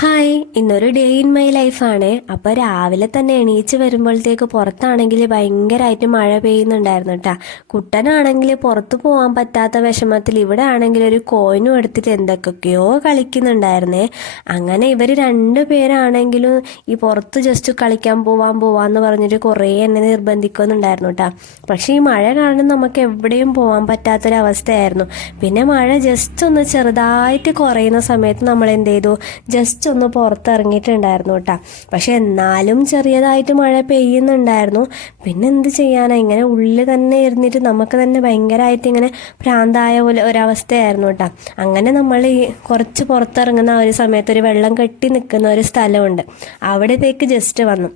Hi, ഇന്നൊരു day in my ലൈഫാണ്. അപ്പോൾ രാവിലെ തന്നെ എണീച്ച് വരുമ്പോഴത്തേക്ക് പുറത്താണെങ്കിൽ ഭയങ്കരമായിട്ട് മഴ പെയ്യുന്നുണ്ടായിരുന്നു കേട്ടാ. കുട്ടനാണെങ്കിൽ പുറത്ത് പോകാൻ പറ്റാത്ത വിഷമത്തിൽ ഇവിടെ ആണെങ്കിൽ ഒരു കോയിനും എടുത്തിട്ട് എന്തൊക്കെയോ കളിക്കുന്നുണ്ടായിരുന്നേ. അങ്ങനെ ഇവർ രണ്ടുപേരാണെങ്കിലും ഈ പുറത്ത് ജസ്റ്റ് കളിക്കാൻ പോവാന്ന് പറഞ്ഞിട്ട് കുറേ എന്നെ നിർബന്ധിക്കുന്നുണ്ടായിരുന്നു കേട്ടാ. പക്ഷെ ഈ മഴ കാരണം നമുക്ക് എവിടെയും പോകാൻ പറ്റാത്തൊരവസ്ഥയായിരുന്നു. പിന്നെ മഴ ജസ്റ്റ് ഒന്ന് ചെറുതായിട്ട് കുറയുന്ന സമയത്ത് നമ്മൾ എന്ത് ചെയ്തു, ജസ്റ്റ് ഒന്ന് പുറത്തിറങ്ങിയിട്ടുണ്ടായിരുന്നു കേട്ടോ. പക്ഷെ എന്നാലും ചെറിയതായിട്ട് മഴ പെയ്യുന്നുണ്ടായിരുന്നു. പിന്നെ എന്ത് ചെയ്യാനാ, ഇങ്ങനെ ഉള്ളിൽ തന്നെ ഇരുന്നിട്ട് നമുക്ക് തന്നെ ഭയങ്കരമായിട്ട് ഇങ്ങനെ ഭ്രാന്തായ പോലെ ഒരവസ്ഥയായിരുന്നു കേട്ടോ. അങ്ങനെ നമ്മൾ ഈ കുറച്ച് പുറത്തിറങ്ങുന്ന ഒരു സമയത്ത് ഒരു വെള്ളം കെട്ടി നിൽക്കുന്ന ഒരു സ്ഥലമുണ്ട്, അവിടത്തേക്ക് ജസ്റ്റ് വന്നു.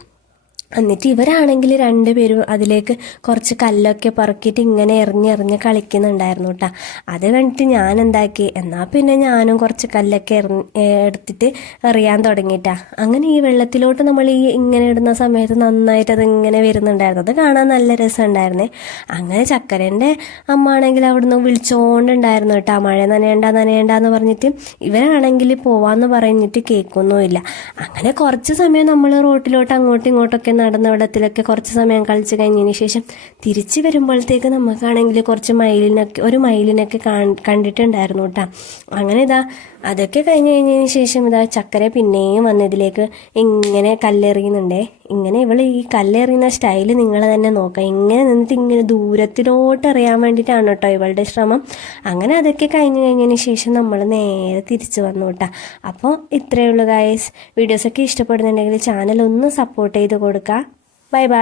എന്നിട്ട് ഇവരാണെങ്കിൽ രണ്ടുപേരും അതിലേക്ക് കുറച്ച് കല്ലൊക്കെ പറക്കിയിട്ട് ഇങ്ങനെ എറിഞ്ഞെറിഞ്ഞ് കളിക്കുന്നുണ്ടായിരുന്നു കേട്ടോ. അത് കണ്ടിട്ട് ഞാൻ എന്താക്കി, എന്നാൽ പിന്നെ ഞാനും കുറച്ച് കല്ലൊക്കെ എടുത്തിട്ട് എറിയാൻ തുടങ്ങിയിട്ടാ. അങ്ങനെ ഈ വെള്ളത്തിലോട്ട് നമ്മൾ ഈ ഇങ്ങനെ ഇടുന്ന സമയത്ത് നന്നായിട്ട് അത് ഇങ്ങനെ വരുന്നുണ്ടായിരുന്നു. അത് കാണാൻ നല്ല രസമുണ്ടായിരുന്നേ. അങ്ങനെ ചക്കരൻ്റെ അമ്മ ആണെങ്കിൽ അവിടുന്ന് വിളിച്ചോണ്ടുണ്ടായിരുന്നു കേട്ടോ, മഴ നനയണ്ടെന്ന് പറഞ്ഞിട്ട്. ഇവരാണെങ്കിൽ പോവാന്ന് പറഞ്ഞിട്ട് കേൾക്കൊന്നുമില്ല. അങ്ങനെ കുറച്ച് സമയം നമ്മൾ റോട്ടിലോട്ട് അങ്ങോട്ടും ഇങ്ങോട്ടൊക്കെ നടന്ന വെള്ളത്തിലൊക്കെ കുറച്ച് സമയം കളിച്ച് കഴിഞ്ഞതിന് ശേഷം തിരിച്ച് വരുമ്പോഴത്തേക്ക് നമുക്കാണെങ്കിൽ കുറച്ച് ഒരു മയിലിനൊക്കെ കണ്ടിട്ടുണ്ടായിരുന്നു കേട്ടോ. അങ്ങനെ അതൊക്കെ കഴിഞ്ഞതിന് ശേഷം ചക്കര പിന്നെയും വന്നതിലേക്ക് ഇങ്ങനെ കല്ലെറിയുന്നുണ്ടേ. ഇങ്ങനെ ഇവള് ഈ കല്ലെറിയുന്ന സ്റ്റൈല് നിങ്ങൾ തന്നെ നോക്കാം. ഇങ്ങനെ നിന്നിട്ട് ഇങ്ങനെ ദൂരത്തിലോട്ട് എറിയാൻ വേണ്ടിയിട്ടാണ് കേട്ടോ ഇവളുടെ ശ്രമം. അങ്ങനെ അതൊക്കെ കഴിഞ്ഞതിന് ശേഷം നമ്മൾ നേരെ തിരിച്ചു വന്നു കേട്ടോ. അപ്പോൾ ഇത്രയേ ഉള്ളൂ ഗൈസ്. വീഡിയോസൊക്കെ ഇഷ്ടപ്പെടുന്നുണ്ടെങ്കിൽ ചാനൽ ഒന്ന് സപ്പോർട്ട് ചെയ്ത് കൊടുക്കുക. Bye bye.